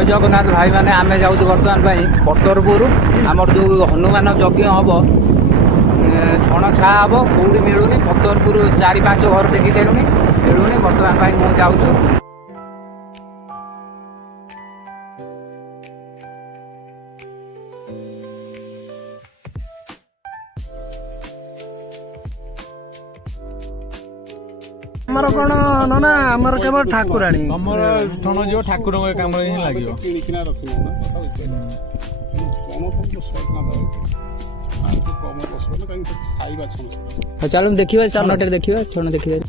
जय जगन्नाथ भाई मैंने आम जाऊँ बर्तमान पतरपुर आमर जो हनुमान यज्ञ हम छण छा हम कौटी मिलूनी पतरपुर 4-5 घर देखी सारूनी मिलूनी बर्तमान भाई मुझे जाऊँ। आमर कौन ना आमर केवल ठाकुराणी हमर ठण जो ठाकुर काम ही लागियो चलो देखिए छण देखिए छण देखिए